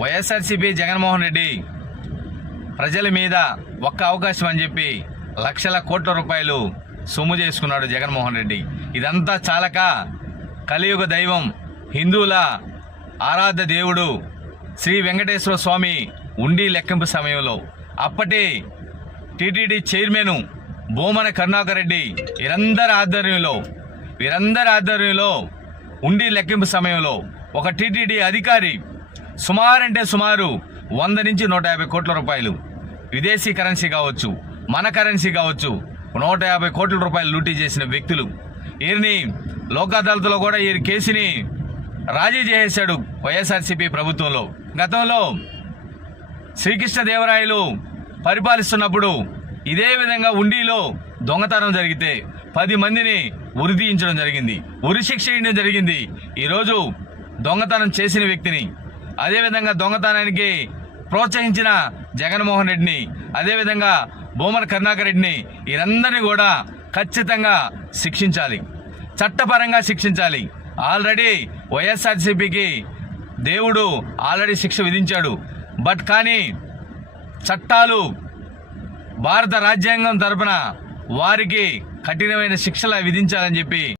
వైఎస్ఆర్సీపీ జగన్మోహన్ రెడ్డి ప్రజల మీద ఒక్క అవకాశం అని చెప్పి లక్షల కోట్ల రూపాయలు సొమ్ము చేసుకున్నాడు జగన్మోహన్ రెడ్డి. ఇదంతా చాలక కలియుగ దైవం హిందువుల ఆరాధ్య దేవుడు శ్రీ వెంకటేశ్వర స్వామి ఉండి లెక్కింపు సమయంలో అప్పటి టీటీడీ చైర్మన్ భూమన కరుణాకర్ రెడ్డి వీరందరి ఆధ్వర్యంలో వీరందరి ఆధ్వర్యంలో ఉండి లెక్కింపు సమయంలో ఒక టీటీడీ అధికారి సుమారంటే సుమారు వంద నుంచి నూట యాభై కోట్ల రూపాయలు. విదేశీ కరెన్సీ కావచ్చు మన కరెన్సీ కావచ్చు నూట యాభై కోట్ల రూపాయలు లూటీ చేసిన వ్యక్తులు. వీరిని లోక్ అదాలత్లో కూడా వీరి కేసుని రాజీ చేసేశాడు వైఎస్ఆర్సీపీ ప్రభుత్వంలో. గతంలో శ్రీకృష్ణదేవరాయలు పరిపాలిస్తున్నప్పుడు ఇదే విధంగా ఉండిలో దొంగతనం జరిగితే పది మందిని ఉరిదీయించడం జరిగింది ఉరి శిక్ష వేయడం జరిగింది. ఈరోజు దొంగతనం చేసిన వ్యక్తిని అదేవిధంగా దొంగతనానికి ప్రోత్సహించిన జగన్మోహన్ రెడ్డిని అదేవిధంగా బొమ్మల కరుణాకర్ రెడ్డిని వీరందరినీ కూడా ఖచ్చితంగా శిక్షించాలి. చట్టపరంగా శిక్షించాలి. ఆల్రెడీ వైఎస్ఆర్సీపీకి దేవుడు ఆల్రెడీ శిక్ష విధించాడు. బట్ కానీ చట్టాలు భారత రాజ్యాంగం తరపున వారికి కఠినమైన శిక్షలు విధించాలని చెప్పి